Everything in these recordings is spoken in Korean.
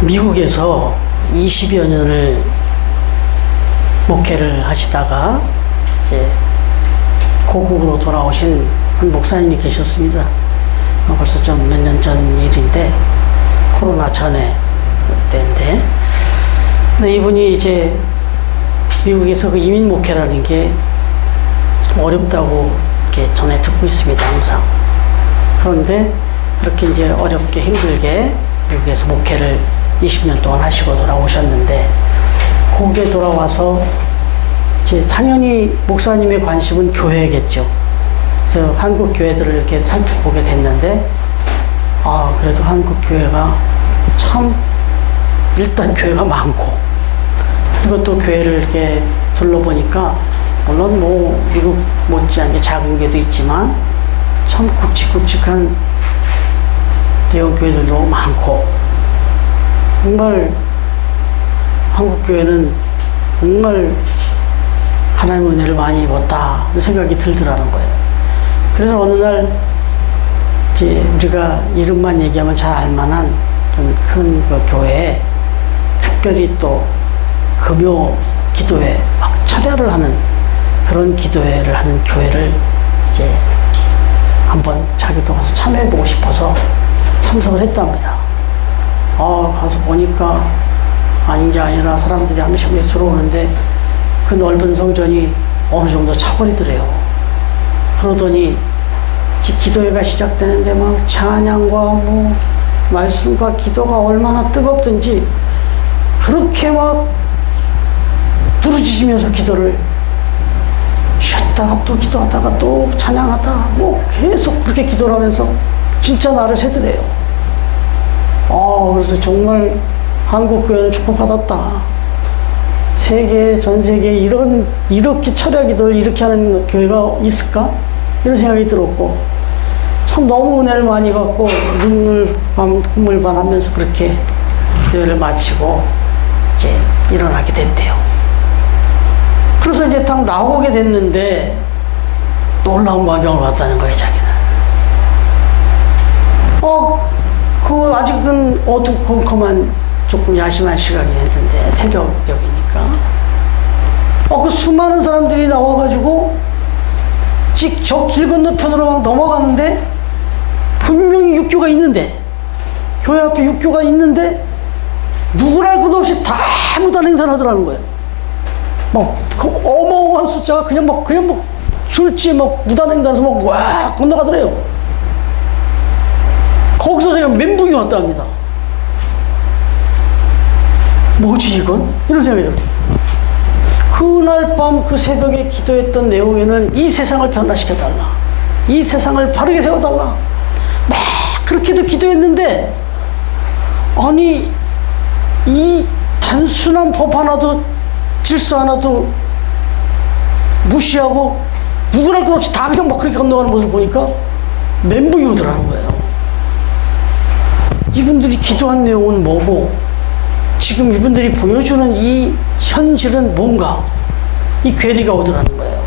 미국에서 20여 년을 목회를 하시다가 이제 고국으로 돌아오신 한 목사님이 계셨습니다. 벌써 좀 몇 년 전 일인데, 코로나 전에 그때인데, 근데 이분이 이제 미국에서 그 이민 목회라는 게 좀 어렵다고 이렇게 전에 듣고 있습니다, 항상. 그런데 그렇게 이제 어렵게 힘들게 미국에서 목회를 20년 동안 하시고 돌아오셨는데, 거기에 돌아와서 이제 당연히 목사님의 관심은 교회겠죠. 그래서 한국 교회들을 이렇게 살펴보게 됐는데, 그래도 한국 교회가 참 일단 교회가 많고, 그리고 또 교회를 이렇게 둘러보니까 물론 뭐 미국 못지않게 작은 교회도 있지만 참 굵직굵직한 대형 교회들도 많고, 정말 한국 교회는 정말 하나님의 은혜를 많이 입었다 그 생각이 들더라는 거예요. 그래서 어느 날 이제 우리가 이름만 얘기하면 잘 알만한 좀 큰 그 교회에 특별히 또 금요 기도회 막 철야를 하는 그런 기도회를 하는 교회를 이제 한번 자기도 가서 참여해보고 싶어서 참석을 했답니다. 가서 보니까 아닌 게 아니라 사람들이 한 명씩 들어오는데 그 넓은 성전이 어느 정도 차버리더래요. 그러더니 기도회가 시작되는데 막 찬양과 뭐 말씀과 기도가 얼마나 뜨겁든지 그렇게 막 부르짖으면서 기도를 쉬었다가 또 기도하다가 또 찬양하다 뭐 계속 그렇게 기도를 하면서 진짜 나를 세더래요. 그래서 정말 한국 교회는 축복받았다. 전 세계에 이렇게 철야 기도를 이렇게 하는 교회가 있을까? 이런 생각이 들었고, 참 너무 은혜를 많이 받고 콧물 반 하면서 그렇게 기도회를 마치고 이제 일어나게 됐대요. 그래서 이제 딱 나오게 됐는데 놀라운 광경을 봤다는 거예요, 자기는. 아직은 어두컴컴한 조금 야심한 시각이 됐는데, 새벽녘이니까. 그 수많은 사람들이 나와가지고, 저 길 건너편으로 막 넘어가는데, 분명히 육교가 있는데, 교회 앞에 육교가 있는데, 누구랄 것 없이 다 무단횡단 하더라는 거예요. 그 어마어마한 숫자가 그냥 줄지에 무단횡단해서 와 건너가더래요. 거기서 제가 멘붕이 왔다 합니다. 뭐지 이건? 이런 생각이 들어요. 그날 밤 그 새벽에 기도했던 내용에는 이 세상을 변화시켜달라, 이 세상을 바르게 세워달라, 막 그렇게도 기도했는데, 아니 이 단순한 법 하나도 질서 하나도 무시하고 누구랄 것 없이 다 그냥 막 그렇게 건너가는 모습을 보니까 멘붕이 오더라는 거예요. 이분들이 기도한 내용은 뭐고, 지금 이분들이 보여주는 이 현실은 뭔가, 이 괴리가 오더라는 거예요.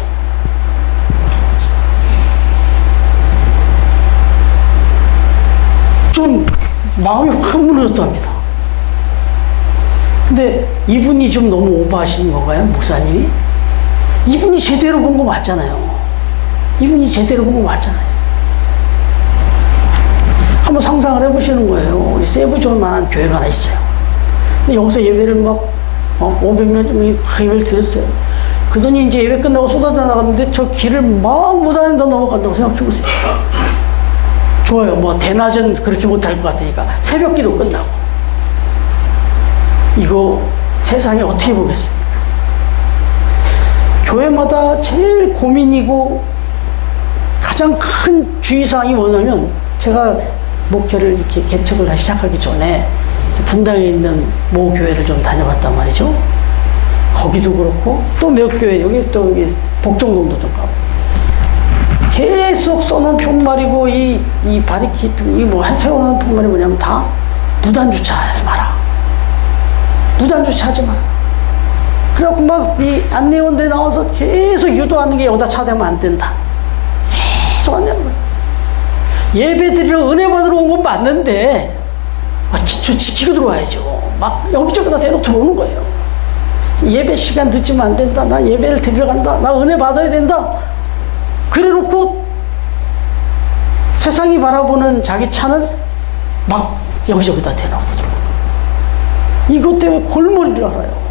좀 마음이 확 무너졌다 합니다. 근데 이분이 좀 너무 오버하시는 건가요, 목사님이? 이분이 제대로 본 거 맞잖아요. 이분이 제대로 본 거 맞잖아요. 한번 상상을 해보시는 거예요. 우리 세부존만한 교회가 하나 있어요. 근데 여기서 예배를 500명 예배를 드렸어요. 그러더니 이제 예배 끝나고 쏟아져 나갔는데 저 길을 막 무단횡단 넘어간다고 생각해보세요. 좋아요. 대낮은 그렇게 못할 것 같으니까 새벽 기도 끝나고. 이거 세상이 어떻게 보겠습니까? 교회마다 제일 고민이고 가장 큰 주의사항이 뭐냐면, 제가 목회를 이렇게 개척을 다시 시작하기 전에 분당에 있는 모 교회를 좀 다녀봤단 말이죠. 거기도 그렇고 또 몇 교회, 여기 복정동도 좀 가고, 계속 써놓은 편말이고 이 바리케이트 세워놓은 편말이 뭐냐면 다 무단주차하지 마라, 무단주차하지 마라. 그래갖고 이 안내원들이 나와서 계속 유도하는 게 여기다 차대면 안 된다, 계속 안내하는 거예요. 예배 드리러 은혜 받으러 온 건 맞는데 기초 지키고 들어와야죠. 막 여기저기다 대놓고 들어오는 거예요. 예배 시간 늦으면 안 된다. 나 예배를 드리러 간다. 나 은혜 받아야 된다. 그래놓고 세상이 바라보는 자기 차는 막 여기저기다 대놓고 들어오는 거예요. 이것 때문에 골머리를 앓아요.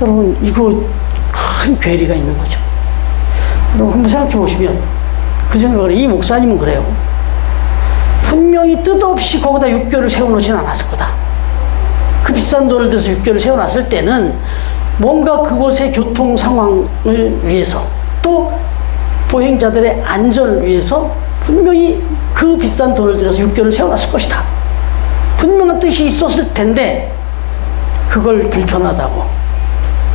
여러분, 이거 큰 괴리가 있는 거죠. 여러분, 한번 생각해 보시면 그 생각을, 이 목사님은 그래요. 분명히 뜻없이 거기다 육교를 세워놓지는 않았을 거다. 그 비싼 돈을 들여서 육교를 세워놨을 때는 뭔가 그곳의 교통 상황을 위해서 또 보행자들의 안전을 위해서 분명히 그 비싼 돈을 들여서 육교를 세워놨을 것이다. 분명한 뜻이 있었을 텐데 그걸 불편하다고,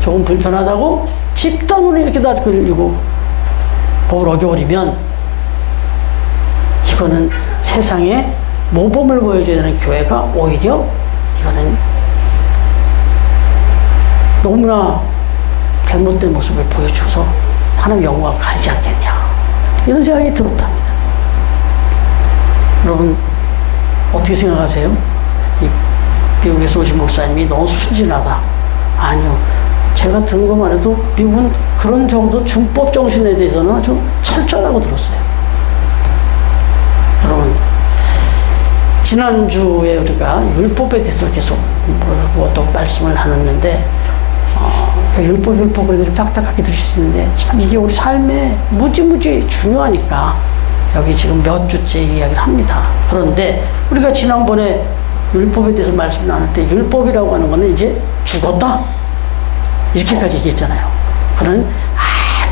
조금 불편하다고 집단으로 이렇게 다 걸리고 법을 어겨버리면 이거는 세상에 모범을 보여줘야 되는 교회가 오히려 이거는 너무나 잘못된 모습을 보여줘서 하나님 영광을 가리지 않겠냐, 이런 생각이 들었답니다. 여러분, 어떻게 생각하세요? 이 미국에서 오신 목사님이 너무 순진하다. 아니요, 제가 들은 것만 해도 미국은 그런 정도 중법 정신에 대해서는 아주 철저하다고 들었어요. 여러분, 지난주에 우리가 율법에 대해서 계속 공부를 하고 또 말씀을 나눴는데, 율법을 딱딱하게 들을 수 있는데 참 이게 우리 삶에 무지무지 중요하니까 여기 지금 몇 주째 이야기를 합니다. 그런데 우리가 지난번에 율법에 대해서 말씀 나눌 때 율법이라고 하는 거는 이제 죽었다, 이렇게까지 얘기했잖아요. 그는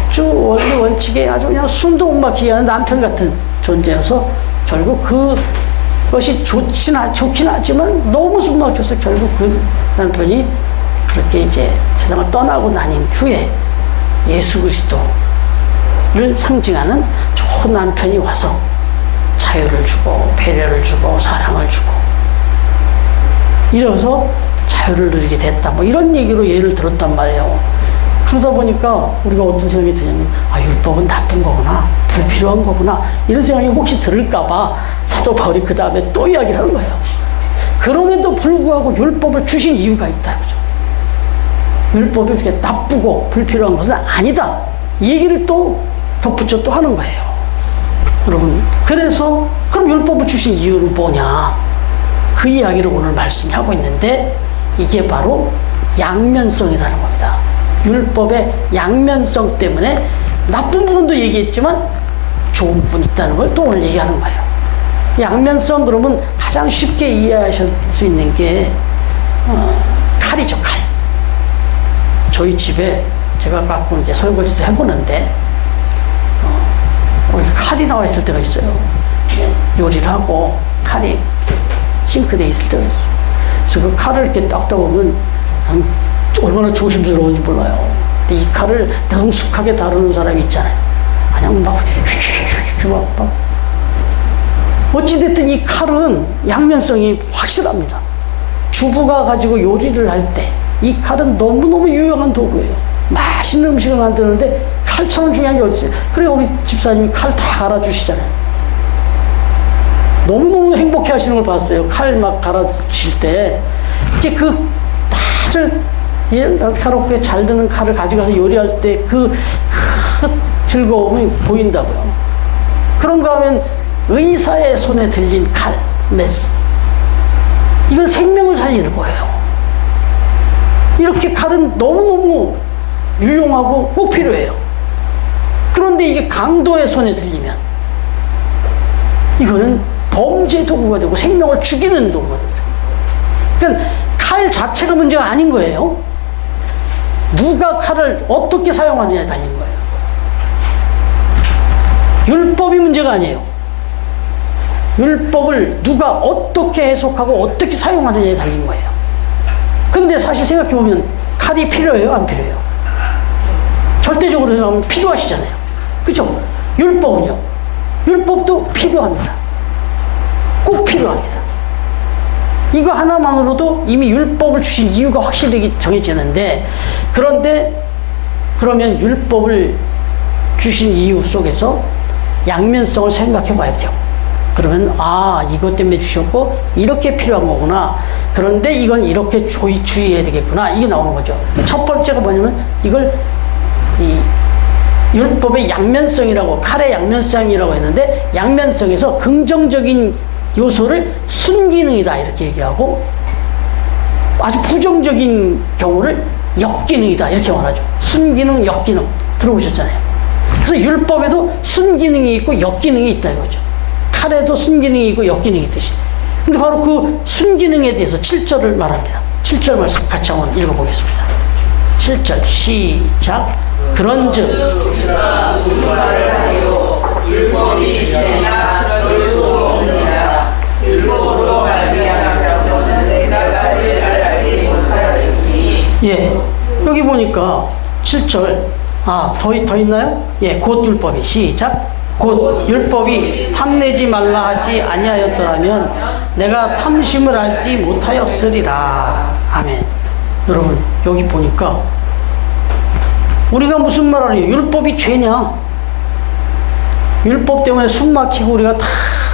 아주 원리 원칙에 아주 그냥 숨도 못 막히게 하는 남편 같은 존재여서 결국 그것이 좋긴 하지만 너무 숨 막혀서 결국 그 남편이 그렇게 이제 세상을 떠나고 나닌 후에 예수 그리스도를 상징하는 좋은 남편이 와서 자유를 주고 배려를 주고 사랑을 주고 이래서 자유를 누리게 됐다, 뭐 이런 얘기로 예를 들었단 말이에요. 그러다 보니까 우리가 어떤 생각이 드냐면, 율법은 나쁜 거구나, 불필요한 거구나, 이런 생각이 혹시 들을까봐 사도 바울이 그 다음에 또 이야기를 하는 거예요. 그럼에도 불구하고 율법을 주신 이유가 있다, 그죠? 율법이 그렇게 나쁘고 불필요한 것은 아니다, 이 얘기를 또 덧붙여 또 하는 거예요. 여러분, 그래서 그럼 율법을 주신 이유는 뭐냐, 그 이야기를 오늘 말씀하고 있는데 이게 바로 양면성이라는 겁니다. 율법의 양면성 때문에 나쁜 부분도 얘기했지만 좋은 부분이 있다는 걸 또 오늘 얘기하는 거예요. 양면성, 그러면 가장 쉽게 이해하실 수 있는 게 칼이죠, 칼. 저희 집에 제가 가끔 이제 설거지도 해보는데 칼이 나와 있을 때가 있어요. 요리를 하고 칼이 싱크대에 있을 때가 있어요. 그래서 그 칼을 이렇게 닦다 보면 얼마나 조심스러운지 몰라요. 근데 이 칼을 능숙하게 다루는 사람이 있잖아요. 그냥 막 어찌됐든 이 칼은 양면성이 확실합니다. 주부가 가지고 요리를 할 때 이 칼은 너무너무 유용한 도구예요. 맛있는 음식을 만드는데 칼처럼 중요한 게 어디 있어요? 그래 우리 집사님이 칼 다 갈아주시잖아요. 너무너무 행복해 하시는 걸 봤어요. 칼 막 갈아주실 때 이제 날카롭게 잘 드는 칼을 가져가서 요리할 때 그 즐거움이 보인다고요. 그런가 하면 의사의 손에 들린 칼, 메스, 이건 생명을 살리는 거예요. 이렇게 칼은 너무너무 유용하고 꼭 필요해요. 그런데 이게 강도의 손에 들리면 이거는 범죄 도구가 되고 생명을 죽이는 도구가 됩니다. 그러니까 칼 자체가 문제가 아닌 거예요. 누가 칼을 어떻게 사용하느냐에 달린 거예요. 율법이 문제가 아니에요. 율법을 누가 어떻게 해석하고 어떻게 사용하느냐에 달린 거예요. 근데 사실 생각해보면 칼이 필요해요, 안 필요해요? 절대적으로 생각하면 필요하시잖아요. 그죠? 율법은요, 율법도 필요합니다. 꼭 필요합니다. 이거 하나만으로도 이미 율법을 주신 이유가 확실히 정해지는데, 그런데 그러면 율법을 주신 이유 속에서 양면성을 생각해 봐야 돼요. 그러면 이것 때문에 주셨고 이렇게 필요한 거구나. 그런데 이건 이렇게 주의해야 되겠구나. 이게 나오는 거죠. 첫 번째가 뭐냐면 이걸 이 율법의 양면성이라고, 칼의 양면성이라고 했는데, 양면성에서 긍정적인 요소를 순기능이다 이렇게 얘기하고, 아주 부정적인 경우를 역기능이다 이렇게 말하죠. 순기능, 역기능 들어보셨잖아요. 그래서 율법에도 순기능이 있고 역기능이 있다 이거죠. 칼에도 순기능이 있고 역기능이 있듯이. 근데 바로 그 순기능에 대해서 7절을 말합니다. 7절 말씀 같이 한번 읽어보겠습니다. 7절 시작. 그런즉 우리가 무슨 말을 하여 율법이 죄냐 그럴 수 없느니라. 율법으로 말미암아서는 내가 가지를 알지 못하였으니. 예, 여기 보니까 7절 더 있나요? 예, 곧 율법이 시작. 곧 율법이 탐내지 말라 하지 아니하였더라면 내가 탐심을 알지 못하였으리라. 아멘. 여러분 여기 보니까 우리가 무슨 말을 해요? 율법이 죄냐? 율법 때문에 숨 막히고 우리가 다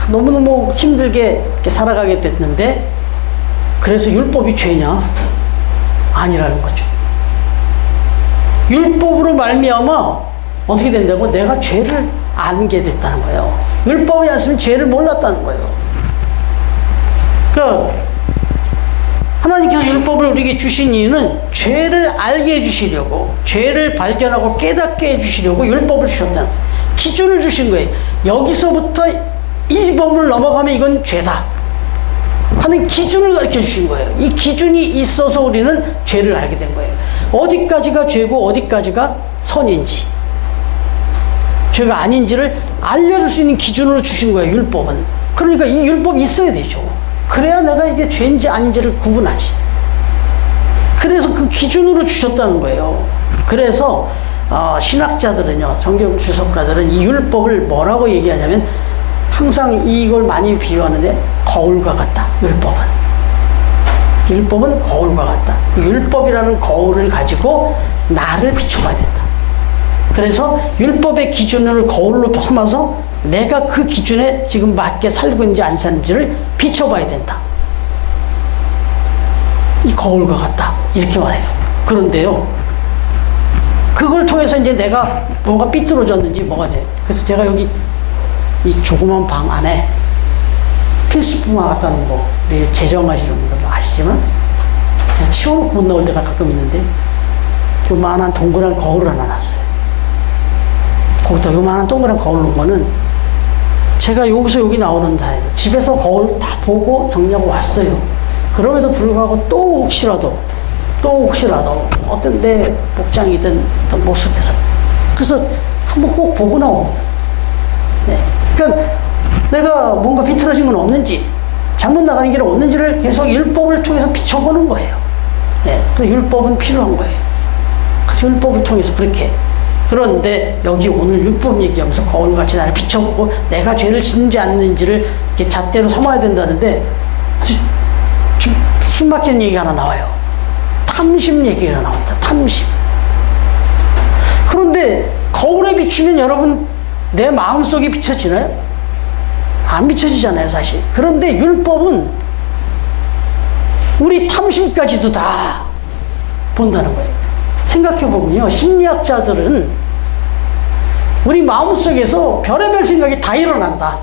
너무너무 힘들게 이렇게 살아가게 됐는데, 그래서 율법이 죄냐? 아니라는 거죠. 율법으로 말미암아 어떻게 된다고? 내가 죄를 알게 됐다는 거예요. 율법이 없으면 죄를 몰랐다는 거예요. 그러니까 하나님께서 율법을 우리에게 주신 이유는 죄를 알게 해주시려고, 죄를 발견하고 깨닫게 해주시려고 율법을 주셨다는 거예요. 기준을 주신 거예요. 여기서부터 이 법을 넘어가면 이건 죄다 하는 기준을 가르쳐 주신 거예요. 이 기준이 있어서 우리는 죄를 알게 된 거예요. 어디까지가 죄고 어디까지가 선인지, 죄가 아닌지를 알려줄 수 있는 기준으로 주신 거예요, 율법은. 그러니까 이 율법이 있어야 되죠. 그래야 내가 이게 죄인지 아닌지를 구분하지. 그래서 그 기준으로 주셨다는 거예요. 그래서 신학자들은요, 성경 주석가들은 이 율법을 뭐라고 얘기하냐면, 항상 이걸 많이 비유하는데 거울과 같다. 율법은 거울과 같다. 그 율법이라는 거울을 가지고 나를 비춰봐야 된다. 그래서 율법의 기준을 거울로 삼아서 내가 그 기준에 지금 맞게 살고 있는지 안 사는지를 비춰봐야 된다. 이 거울과 같다 이렇게 말해요. 그런데요, 그걸 통해서 이제 내가 뭐가 삐뚤어졌는지 뭐가 돼. 그래서 제가 여기 이 조그만 방 안에 필수품화 같다는 거, 우리 재정하시는 분들 아시지만 제가 치워놓고 못 나올 때가 가끔 있는데, 요만한 동그란 거울을 하나 놨어요. 거기다 요만한 동그란 거울 놓은 거는 제가 여기서 여기 나오는 다 집에서 거울 다 보고 정리하고 왔어요. 그럼에도 불구하고 또 혹시라도 어떤 내 복장이든 어떤 모습에서, 그래서 한번 꼭 보고 나옵니다. 네. 그러니까 내가 뭔가 비틀어진 건 없는지, 잘못 나가는 길은 없는지를 계속 율법을 통해서 비춰보는 거예요. 네. 그래서 율법은 필요한 거예요. 그래서 율법을 통해서 그렇게. 그런데 여기 오늘 율법 얘기하면서 거울같이 나를 비춰보고 내가 죄를 짓는지 않는지를 이렇게 잣대로 삼아야 된다는데, 아주 좀 숨막히는 얘기가 하나 나와요. 탐심 얘기가 나옵니다. 탐심. 그런데 거울에 비추면 여러분 내 마음속에 비춰지나요? 안 비춰지잖아요, 사실. 그런데 율법은 우리 탐심까지도 다 본다는 거예요. 생각해보면요, 심리학자들은 우리 마음속에서 별의별 생각이 다 일어난다.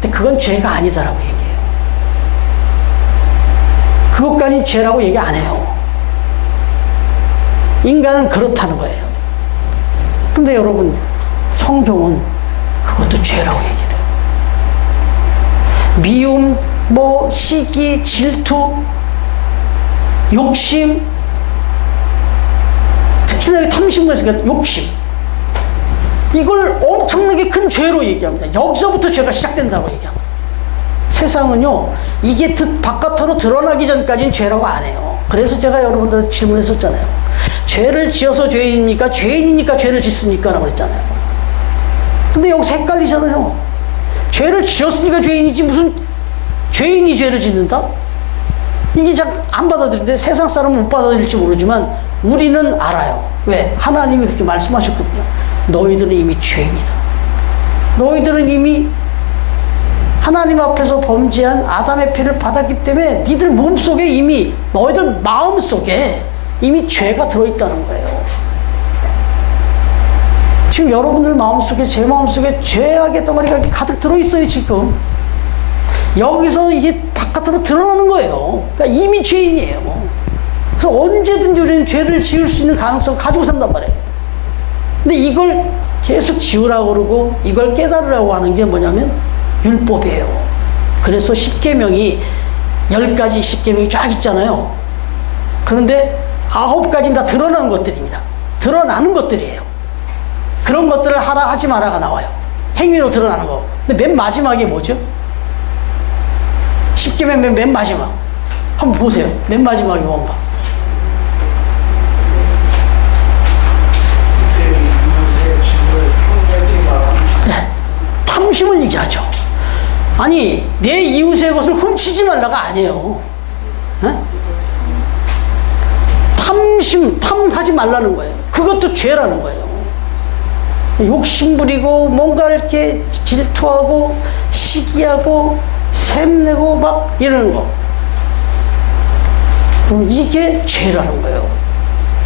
근데 그건 죄가 아니다라고 얘기해요. 그것까지는 죄라고 얘기 안 해요. 인간은 그렇다는 거예요. 근데 여러분, 성경은 그것도 죄라고 얘기해요. 미움, 시기, 질투, 욕심, 특히나 탐심을 했으니까 욕심, 이걸 엄청나게 큰 죄로 얘기합니다. 여기서부터 죄가 시작된다고 얘기합니다. 세상은요, 이게 바깥으로 드러나기 전까지는 죄라고 안 해요. 그래서 제가 여러분들 질문했었잖아요. 죄를 지어서 죄인입니까? 죄인이니까 죄를 짓습니까? 라고 그랬잖아요. 근데 여기서 헷갈리잖아요. 죄를 지었으니까 죄인이지 무슨 죄인이 죄를 짓는다? 이게 잘 안 받아들이는데, 세상 사람은 못 받아들일지 모르지만 우리는 알아요. 왜? 하나님이 그렇게 말씀하셨거든요. 너희들은 이미 죄인이다. 너희들은 이미 하나님 앞에서 범죄한 아담의 피를 받았기 때문에 니들 몸속에 이미, 너희들 마음속에 이미 죄가 들어있다는 거예요. 지금 여러분들 마음속에, 제 마음속에 죄악의 덩어리가 가득 들어있어요, 지금. 여기서 이게 바깥으로 드러나는 거예요. 그러니까 이미 죄인이에요. 그래서 언제든지 우리는 죄를 지을 수 있는 가능성을 가지고 산단 말이에요. 근데 이걸 계속 지우라고 그러고 이걸 깨달으라고 하는 게 뭐냐면 율법이에요. 그래서 10계명이 10가지 10계명이 쫙 있잖아요. 그런데 9가지는 다 드러나는 것들입니다. 드러나는 것들이에요. 그런 것들을 하라 하지 마라가 나와요. 행위로 드러나는 거. 근데 맨 마지막에 뭐죠? 10계명 맨 마지막. 한번 보세요. 맨 마지막이 뭔가. 네. 탐심을 얘기하죠. 아니, 내 이웃의 것을 훔치지 말라가 아니에요. 네? 탐하지 말라는 거예요. 그것도 죄라는 거예요. 욕심 부리고, 뭔가 이렇게 질투하고, 시기하고, 샘내고, 막 이러는 거. 이게 죄라는 거예요.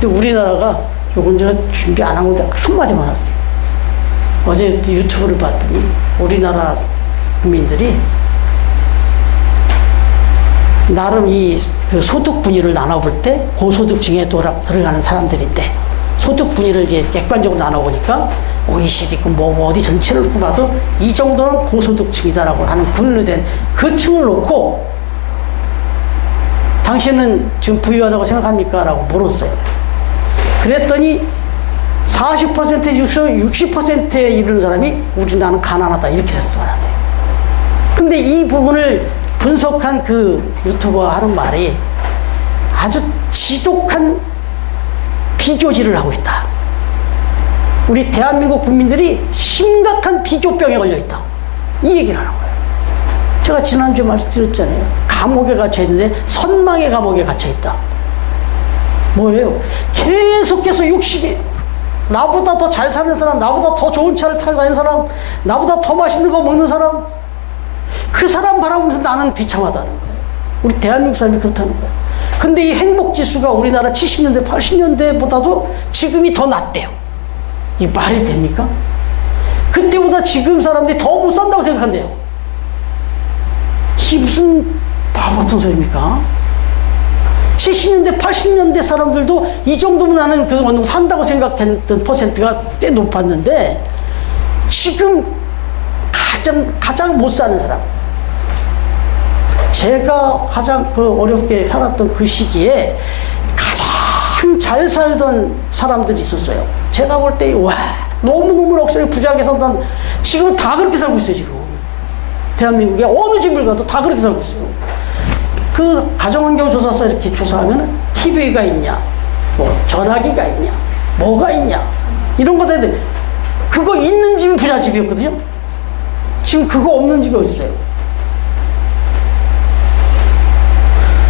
근데 우리나라가, 요건 제가 준비 안 한 건데, 한마디만 할게요. 어제 유튜브를 봤더니, 우리나라 국민들이, 나름 그 소득 분위를 나눠볼 때 고소득층에 들어가는 사람들인데 소득 분위를 이제 객관적으로 나눠보니까 OECD 뭐 어디 전체를 놓고 봐도 이 정도는 고소득층이다라고 하는 분류된 그 층을 놓고 당신은 지금 부유하다고 생각합니까? 라고 물었어요. 그랬더니 40%에서 60%에 이르는 사람이 나는 가난하다 이렇게 생각한대요. 근데 이 부분을 분석한 그 유튜버가 하는 말이 아주 지독한 비교질을 하고 있다. 우리 대한민국 국민들이 심각한 비교병에 걸려 있다. 이 얘기를 하는 거예요. 제가 지난주에 말씀드렸잖아요. 감옥에 갇혀 있는데 선망의 감옥에 갇혀 있다. 뭐예요? 계속해서 욕심이에요. 나보다 더 잘 사는 사람, 나보다 더 좋은 차를 타고 다니는 사람, 나보다 더 맛있는 거 먹는 사람, 그 사람 바라보면서 나는 비참하다는 거예요. 우리 대한민국 사람이 그렇다는 거예요. 근데 이 행복지수가 우리나라 70년대, 80년대보다도 지금이 더 낫대요. 이게 말이 됩니까? 그때보다 지금 사람들이 더 못 산다고 생각한대요. 이게 무슨 바보 같은 소리입니까? 70년대, 80년대 사람들도 이 정도면 나는 그 어느 정도 산다고 생각했던 퍼센트가 꽤 높았는데 지금 가장 못 사는 사람, 제가 가장 어렵게 살았던 그 시기에 가장 잘 살던 사람들이 있었어요. 제가 볼 때 와 너무너무 럭셔리 부자하게 살던, 지금 다 그렇게 살고 있어요. 지금 대한민국에 어느 집을 가도 다 그렇게 살고 있어요. 그 가정환경조사서 이렇게 조사하면 TV가 있냐, 뭐 전화기가 있냐, 뭐가 있냐 이런 거 되는데 그거 있는 집이 부잣집이었거든요. 지금 그거 없는 집이 어디 있어요?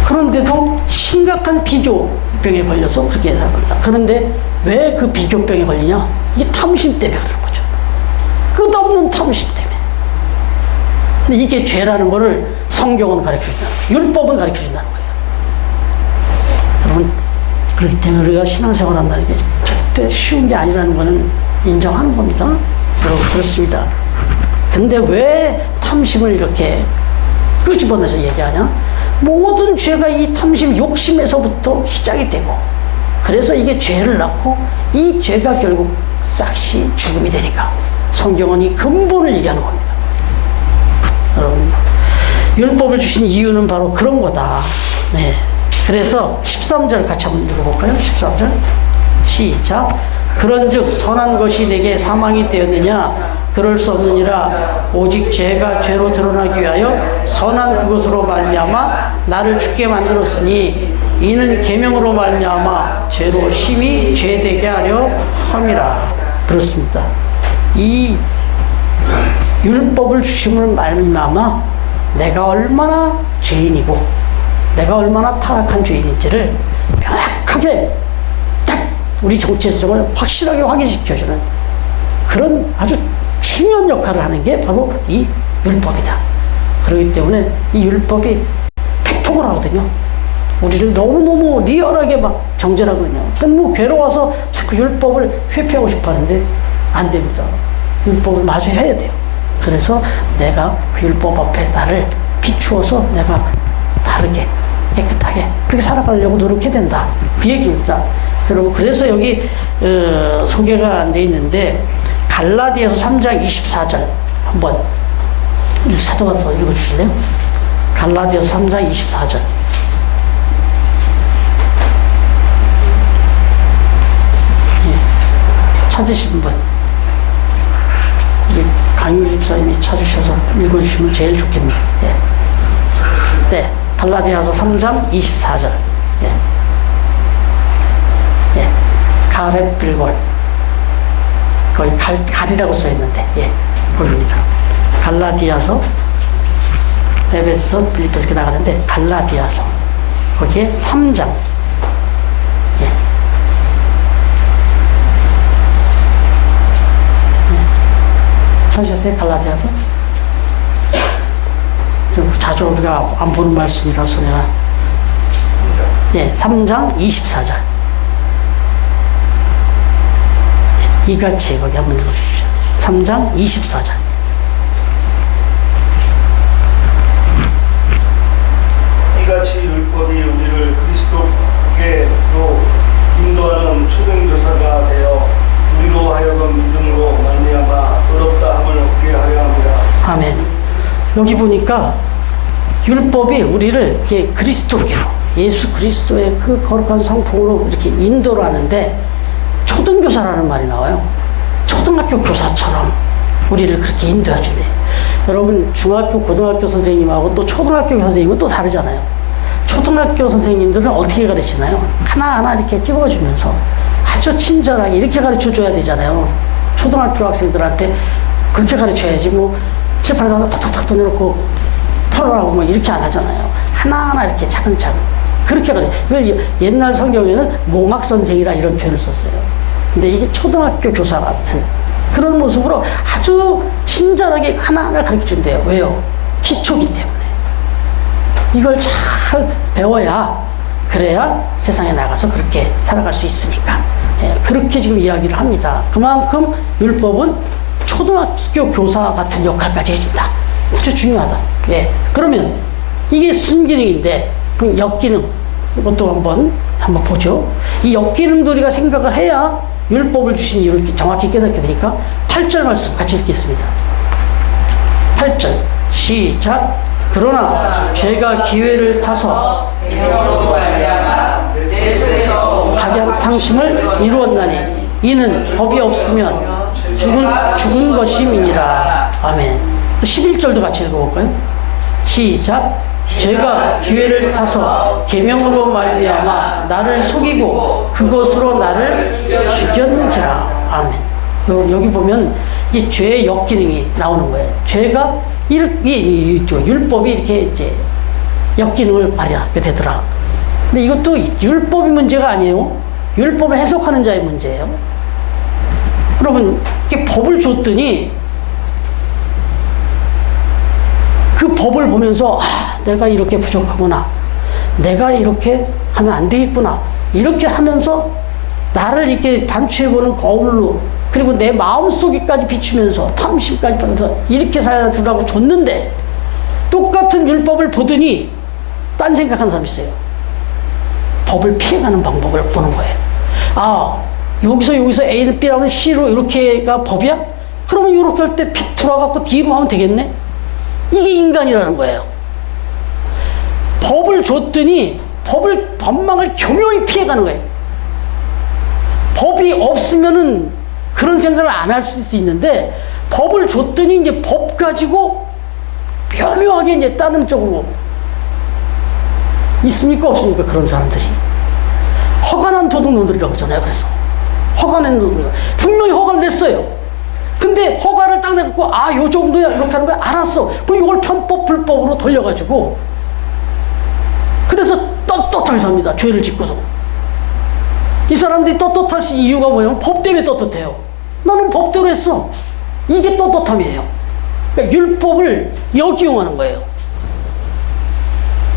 그런데도 심각한 비교병에 걸려서 그렇게 살아간다. 그런데 왜 그 비교병에 걸리냐? 이게 탐심 때문에 그런 거죠. 끝없는 탐심 때문에. 근데 이게 죄라는 거를 성경은 가르쳐준다는 거예요. 율법은 가르쳐준다는 거예요. 여러분, 그렇기 때문에 우리가 신앙생활 한다는 게 절대 쉬운 게 아니라는 거는 인정하는 겁니다. 여러분, 그렇습니다. 근데 왜 탐심을 이렇게 끄집어내서 얘기하냐? 모든 죄가 이 탐심, 욕심에서부터 시작이 되고, 그래서 이게 죄를 낳고 이 죄가 결국 싹시 죽음이 되니까 성경은 이 근본을 얘기하는 겁니다. 여러분, 율법을 주신 이유는 바로 그런 거다. 네. 그래서 13절 같이 한번 읽어볼까요? 13절 시작. 그런즉 선한 것이 내게 사망이 되었느냐? 그럴 수 없느니라. 오직 죄가 죄로 드러나기 위하여 선한 그것으로 말미암아 나를 죽게 만들었으니 이는 계명으로 말미암아 죄로 심히 죄되게 하려 함이라. 그렇습니다. 이 율법을 주심을 말미암아 내가 얼마나 죄인이고 내가 얼마나 타락한 죄인인지를 명확하게 딱 우리 정체성을 확실하게 확인시켜주는 그런 아주 중요한 역할을 하는 게 바로 이 율법이다. 그렇기 때문에 이 율법이 팩폭을 하거든요. 우리를 너무너무 리얼하게 막 정죄하거든요. 너무 괴로워서 자꾸 율법을 회피하고 싶어 하는데 안 됩니다. 율법을 마주 해야 돼요. 그래서 내가 그 율법 앞에 나를 비추어서 내가 다르게 깨끗하게 그렇게 살아가려고 노력해야 된다. 그 얘기입니다. 여러분, 그래서 여기 소개가 안 돼 있는데 갈라디아서 3장 24절 한번 찾아가서 읽어주실래요? 갈라디아서 3장 24절. 찾으신 분, 우리 강유 집사님이 찾으셔서 읽어주시면 제일 좋겠네요. 예. 네, 갈라디아서 3장 24절. 예. 예. 가렙 빌골. 거기 갈이라고 써있는데, 예. 보입니다. 갈라디아서, 에베소, 빌립보서 이렇게 나가는데, 갈라디아서. 거기에 3장. 찾으셨어요? 갈라디아서? 좀 자주 우리가 안 보는 말씀이라서 내가. 예, 3장 24절. 예, 이같이 거기 한번 읽어주십시오. 3장 24절. 이같이 율법이 우리를 그리스도께로 인도하는 초등교사가 되어 우리로 하여금 믿음으로 말미암아 의롭다 함을 얻게 하려 합니다. 아멘. 여기 보니까 율법이 우리를 이렇게 그리스도께로, 예수 그리스도의 그 거룩한 성품으로 이렇게 인도를 하는데 초등교사라는 말이 나와요. 초등학교 교사처럼 우리를 그렇게 인도해 준대. 여러분, 중학교, 고등학교 선생님하고 또 초등학교 선생님은 또 다르잖아요. 초등학교 선생님들은 어떻게 가르치나요? 하나하나 이렇게 찍어주면서 아주 친절하게 이렇게 가르쳐 줘야 되잖아요. 초등학교 학생들한테 그렇게 가르쳐야지, 뭐 칠판에다 탁탁탁 던져놓고 풀어라고 뭐 이렇게 안 하잖아요. 하나하나 이렇게 차근차근 그렇게 가르쳐. 이걸 옛날 성경에는 몽학선생이라 이런 표현을 썼어요. 근데 이게 초등학교 교사 같은 그런 모습으로 아주 친절하게 하나하나 가르쳐 준대요. 왜요? 기초기 때문에. 이걸 잘 배워야, 그래야 세상에 나가서 그렇게 살아갈 수 있으니까. 예, 그렇게 지금 이야기를 합니다. 그만큼 율법은 초등학교 교사 같은 역할까지 해준다. 아주 중요하다. 예. 그러면 이게 순기능인데, 그럼 역기능, 이것도 한번 보죠. 이 역기능도 우리가 생각을 해야 율법을 주신 이유를 정확히 깨닫게 되니까 8절 말씀 같이 읽겠습니다. 8절 시작. 그러나 죄가 기회를 타서 가병탕심을 이루었나니 이는 법이 없으면 죽은 것임이니라. 아멘. 11절도 같이 읽어볼까요? 시작. 죄가 기회를 타서 계명으로 말미암아 나를 속이고 그것으로 나를 죽였는지라. 아멘. 여기 보면 이제 죄의 역기능이 나오는 거예요. 죄가 율법이 이렇게 이제 역기능을 발휘하게 되더라. 근데 이것도 율법이 문제가 아니에요. 율법을 해석하는 자의 문제예요. 여러분, 이렇게 법을 줬더니 그 법을 보면서 내가 이렇게 부족하구나, 내가 이렇게 하면 안 되겠구나, 이렇게 하면서 나를 이렇게 반추해보는 거울로, 그리고 내 마음속에까지 비추면서 탐심까지 받으면서 이렇게 살아두라고 줬는데 똑같은 율법을 보더니 딴 생각하는 사람이 있어요. 법을 피해가는 방법을 보는 거예요. 여기서 A는 B라면 C로 이렇게가 법이야? 그러면 이렇게 할 때 돌아가고 뒤로 하면 되겠네? 이게 인간이라는 거예요. 법을 줬더니 법망을 교묘히 피해가는 거예요. 법이 없으면은 그런 생각을 안 할 수도 있는데, 법을 줬더니 이제 법 가지고 묘묘하게 이제 다른 쪽으로 있습니까? 없습니까? 그런 사람들이. 허가난 도둑놈들이라고 하잖아요. 그래서 허가낸 도둑놈들. 분명히 허가를 냈어요. 근데 허가를 딱 내갖고 요 정도야 이렇게 하는 거야. 알았어. 그럼 이걸 편법 불법으로 돌려가지고, 그래서 떳떳하게 삽니다. 죄를 짓고도. 이 사람들이 떳떳할 수 이유가 뭐냐면 법 때문에 떳떳해요. 나는 법대로 했어. 이게 떳떳함이에요. 그러니까 율법을 역이용하는 거예요.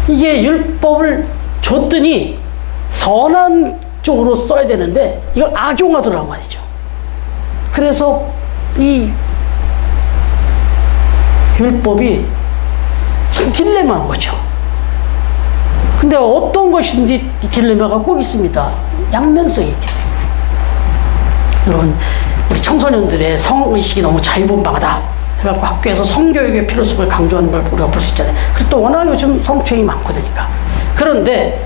이게 율법을 줬더니 선한 쪽으로 써야 되는데 이걸 악용하더란 말이죠. 그래서 이 율법이 참 딜레마인 거죠. 근데 어떤 것인지 딜레마가 꼭 있습니다. 양면성이 있기 때문에. 여러분, 우리 청소년들의 성의식이 너무 자유분방하다 해갖고 학교에서 성교육의 필요성을 강조하는 걸 우리가 볼 수 있잖아요. 그리고 또 워낙 요즘 성추행이 많고 그러니까. 그런데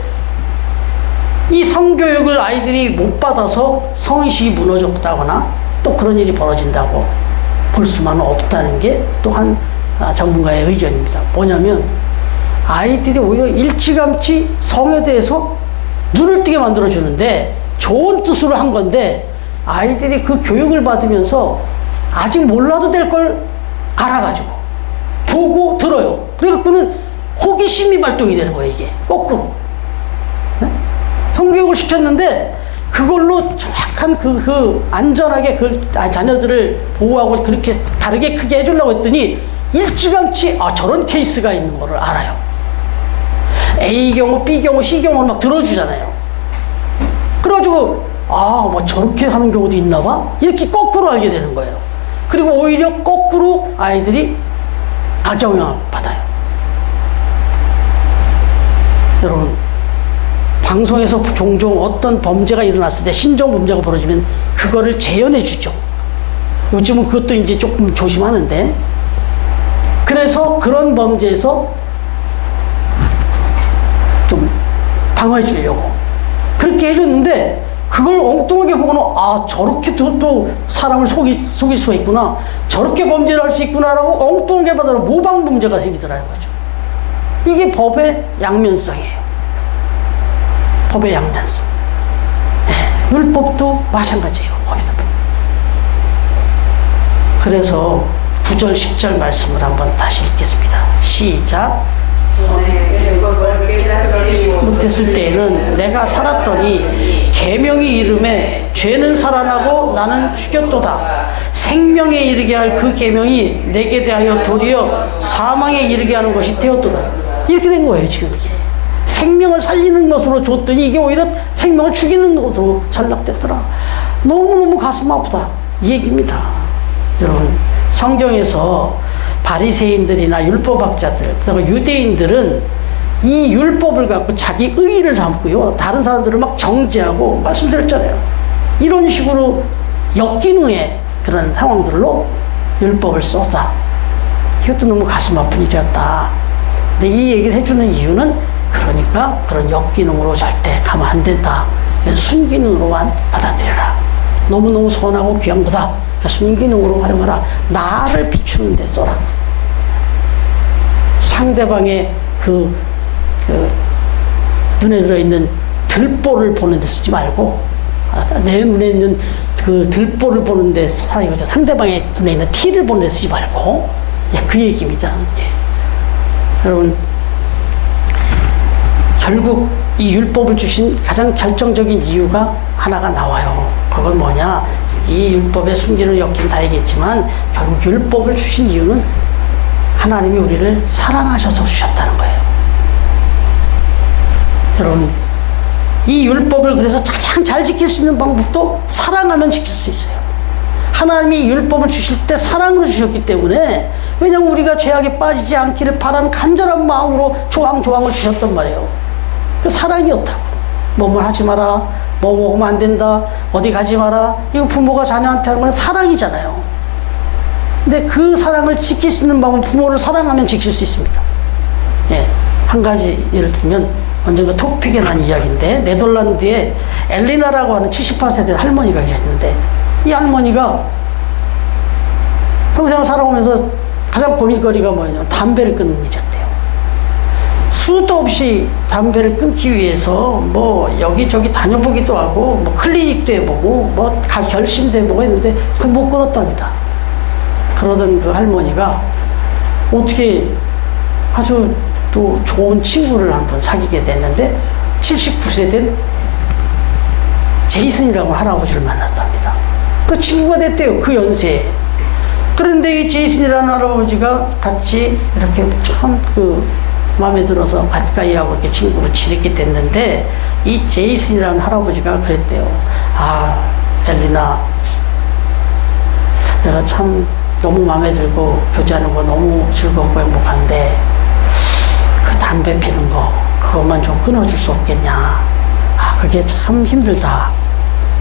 이 성교육을 아이들이 못 받아서 성의식이 무너졌다거나 또 그런 일이 벌어진다고 볼 수만은 없다는 게 또한 전문가의 의견입니다. 뭐냐면 아이들이 오히려 일찌감치 성에 대해서 눈을 뜨게 만들어주는데 좋은 뜻으로 한 건데 아이들이 그 교육을 받으면서 아직 몰라도 될 걸 알아가지고 보고 들어요. 그래갖고는 호기심이 발동이 되는 거예요. 이게 거꾸로. 네? 성교육을 시켰는데 그걸로 정확한 안전하게 그 자녀들을 보호하고 그렇게 다르게 크게 해주려고 했더니 일찌감치 저런 케이스가 있는 거를 알아요. A 경우, B 경우, C 경우를 막 들어주잖아요. 그래가지고 뭐 저렇게 하는 경우도 있나 봐? 이렇게 거꾸로 알게 되는 거예요. 그리고 오히려 거꾸로 아이들이 악영향을 받아요. 여러분, 방송에서 종종 어떤 범죄가 일어났을 때 신종 범죄가 벌어지면 그거를 재현해 주죠. 요즘은 그것도 이제 조금 조심하는데, 그래서 그런 범죄에서 좀 방어해 주려고 그렇게 해줬는데 그걸 엉뚱하게 보고는 저렇게 또 사람을 속일 수가 있구나, 저렇게 범죄를 할 수 있구나라고 엉뚱하게 받아서 모방 범죄가 생기더라는 거죠. 이게 법의 양면성이에요. 법의 양면성. 네, 율법도 마찬가지예요. 법이다. 그래서 9절 10절 말씀을 한번 다시 읽겠습니다. 시작. 못했을 때에는 내가 살았더니 계명이 이름에 죄는 살아나고 나는 죽였도다. 생명에 이르게 할 그 계명이 내게 대하여 도리어 사망에 이르게 하는 것이 되었도다. 이렇게 된 거예요. 지금 이게 생명을 살리는 것으로 줬더니 이게 오히려 생명을 죽이는 것으로 전락됐더라. 너무너무 가슴 아프다 이 얘기입니다. 여러분, 성경에서 바리새인들이나 율법학자들, 그다음에 유대인들은 이 율법을 갖고 자기 의의를 삼고요, 다른 사람들을 막 정죄하고 말씀드렸잖아요. 이런 식으로 역기능의 그런 상황들로 율법을 썼다. 이것도 너무 가슴 아픈 일이었다. 근데 이 얘기를 해주는 이유는 그러니까 그런 역기능으로 절대 가면 안 된다. 순기능으로만 받아들여라. 너무너무 선하고 귀한 거다. 그러니까 순기능으로 활용하라. 나를 비추는 데 써라. 상대방의 눈에 들어있는 들보를 보는 데 쓰지 말고 내 눈에 있는 그 들보를 보는 데 써라 이거죠. 상대방의 눈에 있는 티를 보는 데 쓰지 말고. 그 얘기입니다. 여러분, 결국 이 율법을 주신 가장 결정적인 이유가 하나가 나와요. 그건 뭐냐? 이 율법의 순기능을 엮인 다 얘기했지만 결국 율법을 주신 이유는 하나님이 우리를 사랑하셔서 주셨다는 거예요. 여러분, 이 율법을 그래서 가장 잘 지킬 수 있는 방법도 사랑하면 지킬 수 있어요. 하나님이 율법을 주실 때 사랑으로 주셨기 때문에, 왜냐하면 우리가 죄악에 빠지지 않기를 바라는 간절한 마음으로 조항조항을 주셨단 말이에요. 그 사랑이었다고. 뭐뭐 하지 마라, 뭐 먹으면 안 된다, 어디 가지 마라, 이거 부모가 자녀한테 하는 건 사랑이잖아요. 근데 그 사랑을 지킬 수 있는 방법은 부모를 사랑하면 지킬 수 있습니다. 한 가지 예를 들면 언젠가 토픽에 난 이야기인데, 네덜란드에 엘리나라고 하는 78세대 할머니가 계셨는데, 이 할머니가 평생을 살아오면서 가장 고민거리가 뭐냐면 담배를 끊는 일이었대요. 수도 없이 담배를 끊기 위해서 뭐 여기저기 다녀보기도 하고 뭐 클리닉도 해보고 뭐 결심도 해보고 했는데 그걸 못 끊었답니다. 그러던 그 할머니가 어떻게 아주 또 좋은 친구를 한번 사귀게 됐는데 79세 된 제이슨이라고 할아버지를 만났답니다. 그 친구가 됐대요. 그 연세에. 그런데 이 제이슨이라는 할아버지가 같이 이렇게 참 마음에 들어서 가까이하고 이렇게 친구로 지냈게 됐는데 이 제이슨이라는 할아버지가 그랬대요. 아, 엘리나, 내가 참 너무 마음에 들고 교제하는 거 너무 즐겁고 행복한데 그 담배 피는 거 그것만 좀 끊어줄 수 없겠냐. 아, 그게 참 힘들다.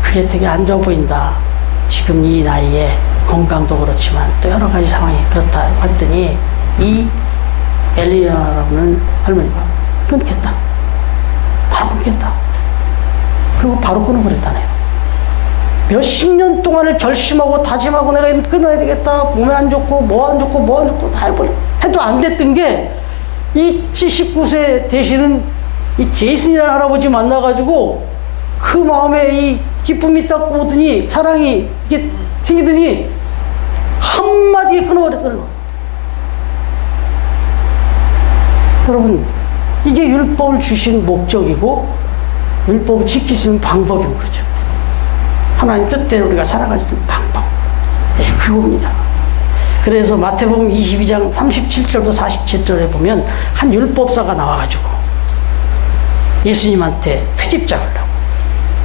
그게 되게 안 좋아 보인다. 지금 이 나이에 건강도 그렇지만 또 여러 가지 상황이 그렇다 했더니 이 엘리야라는 할머니가 끊겠다. 바로 끊겠다. 그리고 바로 끊어버렸다네요. 몇십 년 동안을 결심하고 다짐하고 내가 이거 끊어야 되겠다. 몸에 안 좋고 뭐 안 좋고 뭐 안 좋고 다 해도 안 됐던 게 이 79세 되시는 이 제이슨이라는 할아버지 만나가지고 그 마음에 이 기쁨이 딱 오더니 사랑이 이게 생기더니 한마디에 끊어버렸다는 거예요. 여러분, 이게 율법을 주신 목적이고 율법을 지킬 수 있는 방법인 거죠. 하나님 뜻대로 우리가 살아갈 수 있는 방법. 예, 그겁니다. 그래서 마태복음 22장 37절부터 47절에 보면 한 율법사가 나와가지고 예수님한테 트집 잡으려고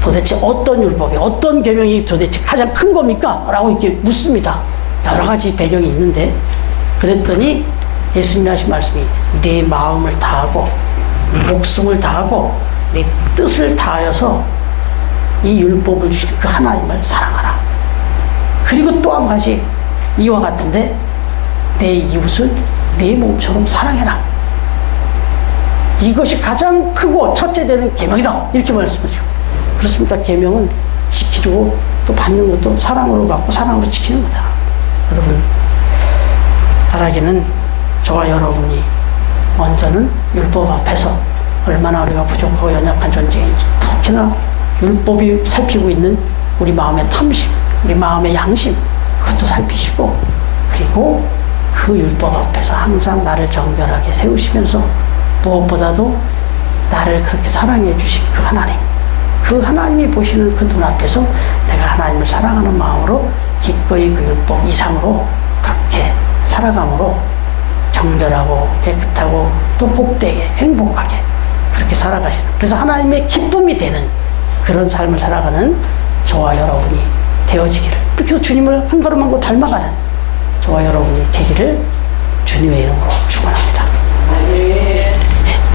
도대체 어떤 율법이, 어떤 계명이 도대체 가장 큰 겁니까? 라고 이렇게 묻습니다. 여러 가지 배경이 있는데 그랬더니 예수님이 하신 말씀이 내 마음을 다하고 내 목숨을 다하고 내 뜻을 다하여서 이 율법을 주신 그 하나님을 사랑하라. 그리고 또 한 가지 이와 같은데 내 이웃을 내 몸처럼 사랑해라. 이것이 가장 크고 첫째 되는 계명이다. 이렇게 말씀하죠. 그렇습니다. 계명은 지키고 또 받는 것도 사랑으로 받고 사랑으로 지키는 거다. 여러분, 바라기는 저와 여러분이 먼저는 율법 앞에서 얼마나 우리가 부족하고 연약한 존재인지, 특히나 율법이 살피고 있는 우리 마음의 탐심, 우리 마음의 양심, 그것도 살피시고, 그리고 그 율법 앞에서 항상 나를 정결하게 세우시면서 무엇보다도 나를 그렇게 사랑해 주신 그 하나님, 그 하나님이 보시는 그 눈앞에서 내가 하나님을 사랑하는 마음으로 기꺼이 그 율법 이상으로 그렇게 살아감으로 정결하고 깨끗하고 또 복되게 행복하게 그렇게 살아가시는, 그래서 하나님의 기쁨이 되는 그런 삶을 살아가는 저와 여러분이 되어지기를, 그렇게 해서 주님을 한 걸음 한 걸음 닮아가는 저와 여러분이 되기를 주님의 이름으로 축원합니다.